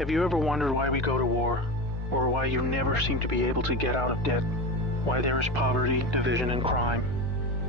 Have you ever wondered why we go to war? Or why you never seem to be able to get out of debt? Why there is poverty, division, and crime?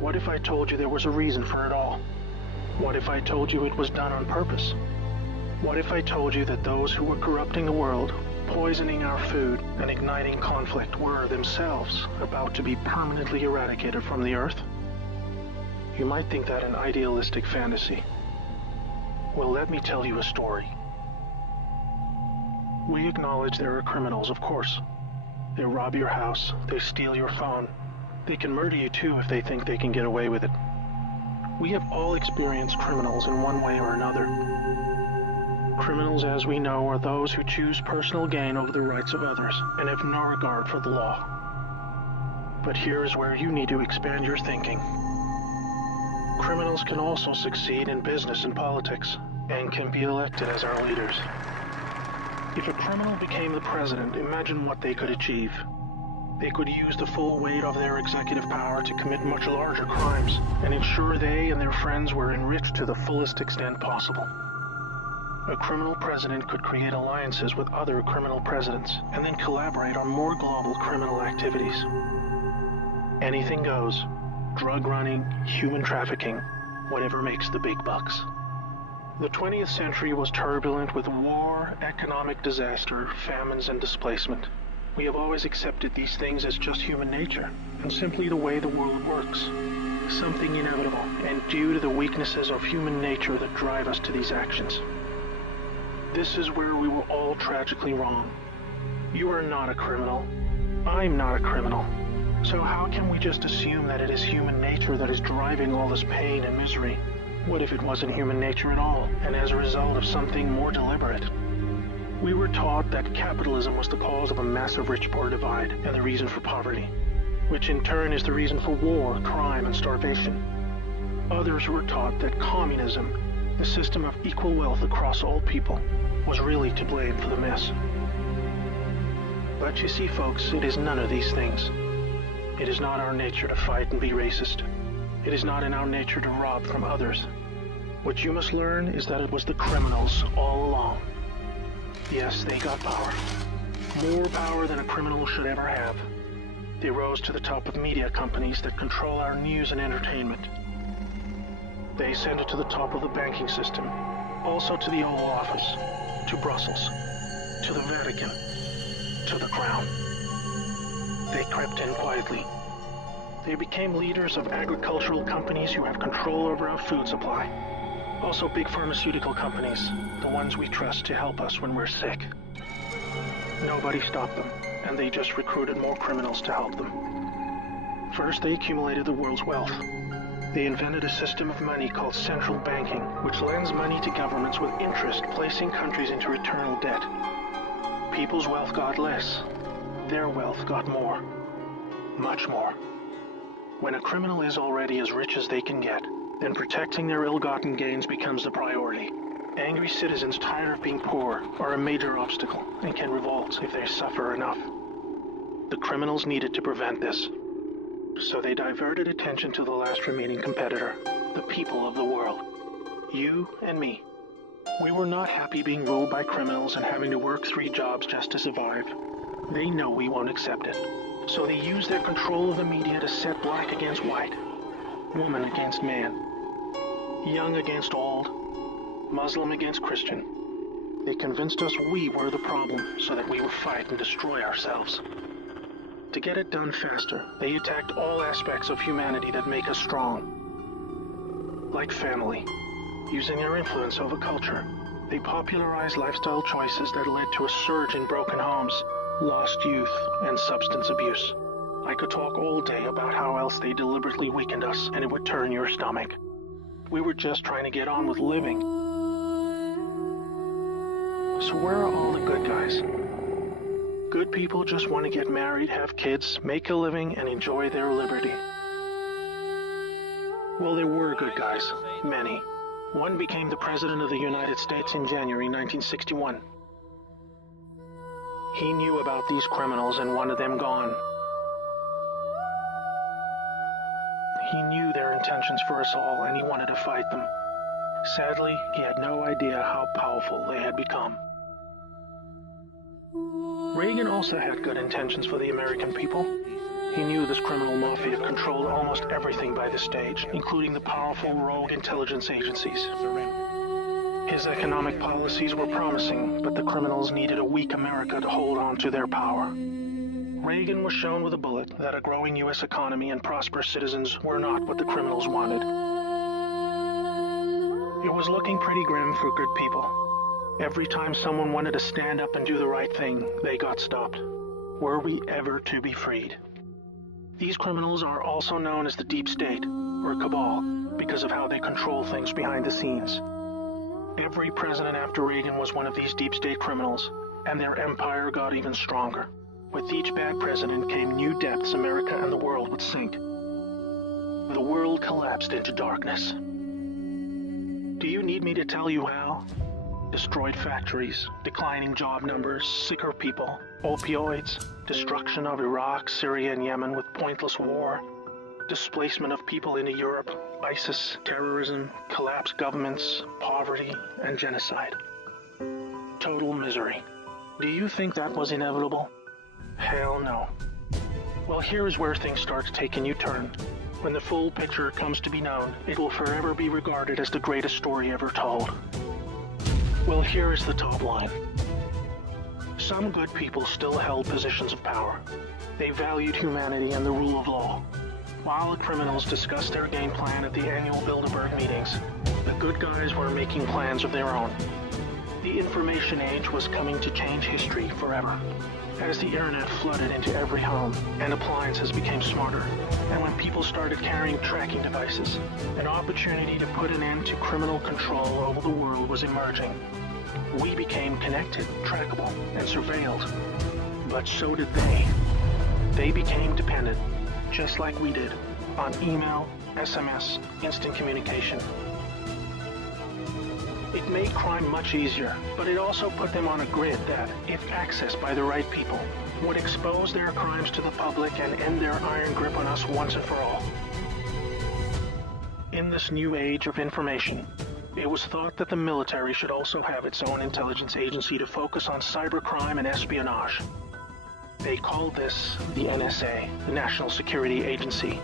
What if I told you there was a reason for it all? What if I told you it was done on purpose? What if I told you that those who were corrupting the world, poisoning our food, and igniting conflict were themselves about to be permanently eradicated from the earth? You might think that an idealistic fantasy. Well, let me tell you a story. We acknowledge there are criminals, of course. They rob your house, they steal your phone. They can murder you too if they think they can get away with it. We have all experienced criminals in one way or another. Criminals, as we know, are those who choose personal gain over the rights of others and have no regard for the law. But here is where you need to expand your thinking. Criminals can also succeed in business and politics and can be elected as our leaders. If a criminal became the president, imagine what they could achieve. They could use the full weight of their executive power to commit much larger crimes and ensure they and their friends were enriched to the fullest extent possible. A criminal president could create alliances with other criminal presidents and then collaborate on more global criminal activities. Anything goes. Drug running, human trafficking, whatever makes the big bucks. The 20th century was turbulent with war, economic disaster, famines, and displacement. We have always accepted these things as just human nature, and simply the way the world works. Something inevitable, and due to the weaknesses of human nature that drive us to these actions. This is where we were all tragically wrong. You are not a criminal. I'm not a criminal. So how can we just assume that it is human nature that is driving all this pain and misery? What if it wasn't human nature at all, and as a result of something more deliberate? We were taught that capitalism was the cause of a massive rich-poor divide and the reason for poverty, which in turn is the reason for war, crime, and starvation. Others were taught that communism, the system of equal wealth across all people, was really to blame for the mess. But you see, folks, it is none of these things. It is not our nature to fight and be racist. It is not in our nature to rob from others. What you must learn is that it was the criminals all along. Yes, they got power. More power than a criminal should ever have. They rose to the top of media companies that control our news and entertainment. They ascended to the top of the banking system, also to the Oval Office, to Brussels, to the Vatican, to the Crown. They crept in quietly. They became leaders of agricultural companies who have control over our food supply. Also big pharmaceutical companies, the ones we trust to help us when we're sick. Nobody stopped them, and they just recruited more criminals to help them. First, they accumulated the world's wealth. They invented a system of money called central banking, which lends money to governments with interest, placing countries into eternal debt. People's wealth got less. Their wealth got more. Much more. When a criminal is already as rich as they can get, then protecting their ill-gotten gains becomes the priority. Angry citizens tired of being poor are a major obstacle and can revolt if they suffer enough. The criminals needed to prevent this. So they diverted attention to the last remaining competitor, the people of the world. You and me. We were not happy being ruled by criminals and having to work 3 jobs just to survive. They know we won't accept it. So they use their control of the media to set black against white, woman against man, young against old, Muslim against Christian. They convinced us we were the problem so that we would fight and destroy ourselves. To get it done faster, they attacked all aspects of humanity that make us strong. Like family. Using their influence over culture, they popularized lifestyle choices that led to a surge in broken homes, lost youth, and substance abuse. I could talk all day about how else they deliberately weakened us, and it would turn your stomach. We were just trying to get on with living. So where are all the good guys? Good people just want to get married, have kids, make a living, and enjoy their liberty. Well, there were good guys. Many. One became the President of the United States in January 1961. He knew about these criminals and wanted them gone. He knew their intentions for us all, and he wanted to fight them. Sadly, he had no idea how powerful they had become. Reagan also had good intentions for the American people. He knew this criminal mafia controlled almost everything by this stage, including the powerful rogue intelligence agencies. His economic policies were promising, but the criminals needed a weak America to hold on to their power. Reagan was shown with a bullet that a growing U.S. economy and prosperous citizens were not what the criminals wanted. It was looking pretty grim for good people. Every time someone wanted to stand up and do the right thing, they got stopped. Were we ever to be freed? These criminals are also known as the Deep State, or Cabal, because of how they control things behind the scenes. Every president after Reagan was one of these Deep State criminals, and their empire got even stronger. With each bad president came new depths America and the world would sink. The world collapsed into darkness. Do you need me to tell you how? Destroyed factories, declining job numbers, sicker people, opioids, destruction of Iraq, Syria, and Yemen with pointless war, displacement of people into Europe, ISIS, terrorism, collapsed governments, poverty, and genocide. Total misery. Do you think that was inevitable? Hell no. Well, here is where things start to take a new turn. When the full picture comes to be known, it will forever be regarded as the greatest story ever told. Well, here is the top line. Some good people still held positions of power. They valued humanity and the rule of law. While the criminals discussed their game plan at the annual Bilderberg meetings, the good guys were making plans of their own. The information age was coming to change history forever. As the internet flooded into every home and appliances became smarter, and when people started carrying tracking devices, an opportunity to put an end to criminal control over the world was emerging. We became connected, trackable, and surveilled. But so did they. They became dependent, just like we did, on email, SMS, instant communication. It made crime much easier, but it also put them on a grid that, if accessed by the right people, would expose their crimes to the public and end their iron grip on us once and for all. In this new age of information, it was thought that the military should also have its own intelligence agency to focus on cybercrime and espionage. They called this the NSA, the National Security Agency.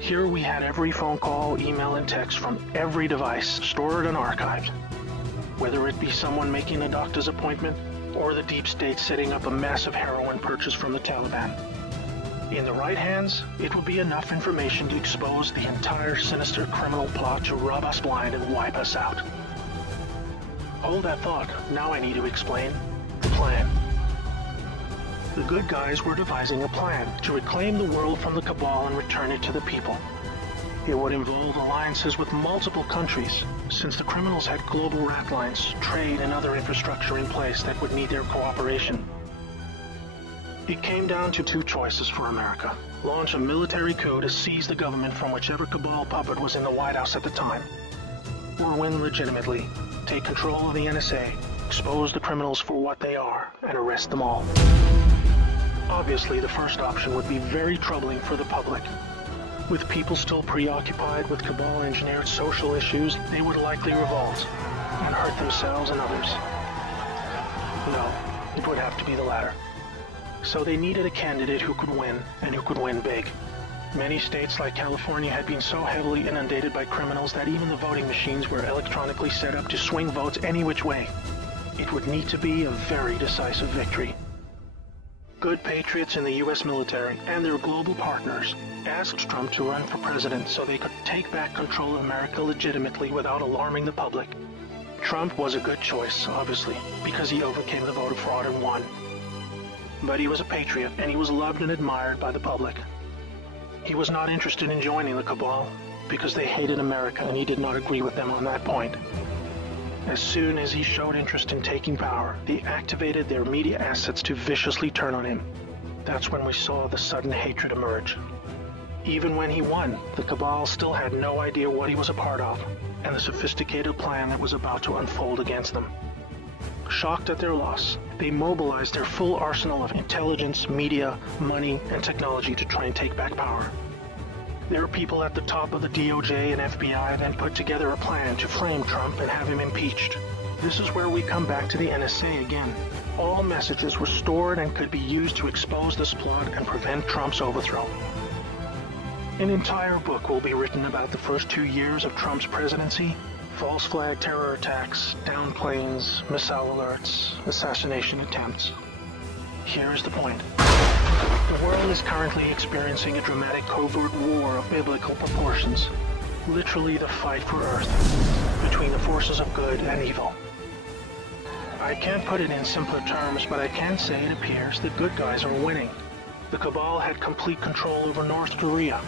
Here we had every phone call, email, and text from every device stored and archived. Whether it be someone making a doctor's appointment, or the deep state setting up a massive heroin purchase from the Taliban. In the right hands, it would be enough information to expose the entire sinister criminal plot to rob us blind and wipe us out. Hold that thought, now I need to explain the plan. The good guys were devising a plan to reclaim the world from the cabal and return it to the people. It would involve alliances with multiple countries, since the criminals had global rat lines, trade, and other infrastructure in place that would need their cooperation. It came down to two choices for America. Launch a military coup to seize the government from whichever cabal puppet was in the White House at the time. Or win legitimately, take control of the NSA, expose the criminals for what they are, and arrest them all. Obviously, the first option would be very troubling for the public. With people still preoccupied with cabal-engineered social issues, they would likely revolt and hurt themselves and others. No, it would have to be the latter. So they needed a candidate who could win, and who could win big. Many states like California had been so heavily inundated by criminals that even the voting machines were electronically set up to swing votes any which way. It would need to be a very decisive victory. Good patriots in the U.S. military and their global partners asked Trump to run for president so they could take back control of America legitimately without alarming the public. Trump was a good choice, obviously, because he overcame the voter fraud and won. But he was a patriot, and he was loved and admired by the public. He was not interested in joining the cabal, because they hated America and he did not agree with them on that point. As soon as he showed interest in taking power, they activated their media assets to viciously turn on him. That's when we saw the sudden hatred emerge. Even when he won, the cabal still had no idea what he was a part of, and the sophisticated plan that was about to unfold against them. Shocked at their loss, they mobilized their full arsenal of intelligence, media, money, and technology to try and take back power. Their people at the top of the DOJ and FBI then put together a plan to frame Trump and have him impeached. This is where we come back to the NSA again. All messages were stored and could be used to expose this plot and prevent Trump's overthrow. An entire book will be written about the first 2 years of Trump's presidency: false flag terror attacks, downed planes, missile alerts, assassination attempts. Here's the point. The world is currently experiencing a dramatic covert war of biblical proportions. Literally the fight for Earth, between the forces of good and evil. I can't put it in simpler terms, but I can say it appears the good guys are winning. The Cabal had complete control over North Korea.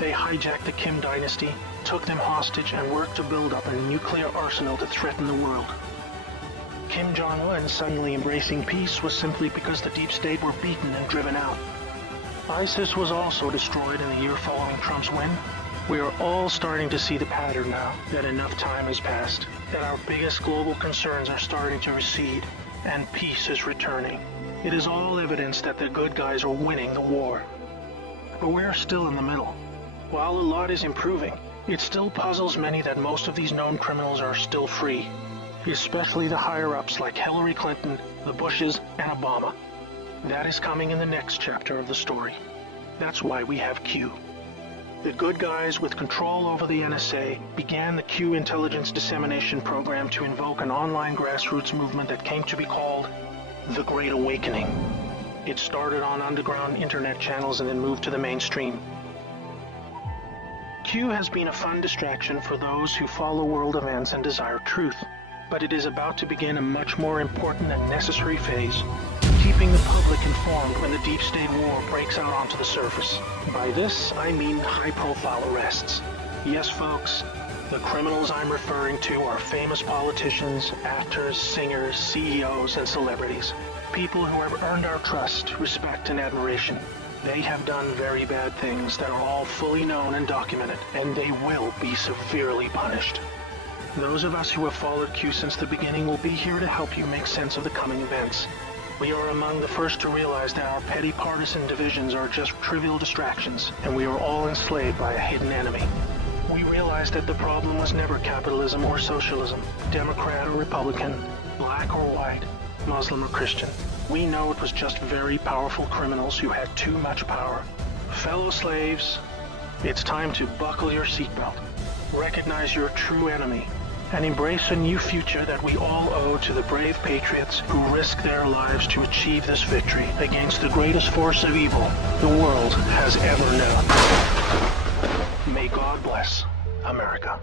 They hijacked the Kim dynasty, took them hostage, and worked to build up a nuclear arsenal to threaten the world. Kim Jong-un suddenly embracing peace was simply because the deep state were beaten and driven out. ISIS was also destroyed in the year following Trump's win. We are all starting to see the pattern now, that enough time has passed, that our biggest global concerns are starting to recede, and peace is returning. It is all evidence that the good guys are winning the war. But we're still in the middle. While a lot is improving, it still puzzles many that most of these known criminals are still free, especially the higher-ups like Hillary Clinton, the Bushes, and Obama. That is coming in the next chapter of the story. That's why we have Q. The good guys with control over the NSA began the Q intelligence dissemination program to invoke an online grassroots movement that came to be called the Great Awakening. It started on underground internet channels and then moved to the mainstream. Q has been a fun distraction for those who follow world events and desire truth, but it is about to begin a much more important and necessary phase, keeping the public informed when the deep state war breaks out onto the surface. By this, I mean high-profile arrests. Yes, folks, the criminals I'm referring to are famous politicians, actors, singers, CEOs, and celebrities. People who have earned our trust, respect, and admiration. They have done very bad things that are all fully known and documented, and they will be severely punished. Those of us who have followed Q since the beginning will be here to help you make sense of the coming events. We are among the first to realize that our petty partisan divisions are just trivial distractions, and we are all enslaved by a hidden enemy. We realize that the problem was never capitalism or socialism, Democrat or Republican, black or white, Muslim or Christian. We know it was just very powerful criminals who had too much power. Fellow slaves, it's time to buckle your seatbelt, recognize your true enemy, and embrace a new future that we all owe to the brave patriots who risked their lives to achieve this victory against the greatest force of evil the world has ever known. May God bless America.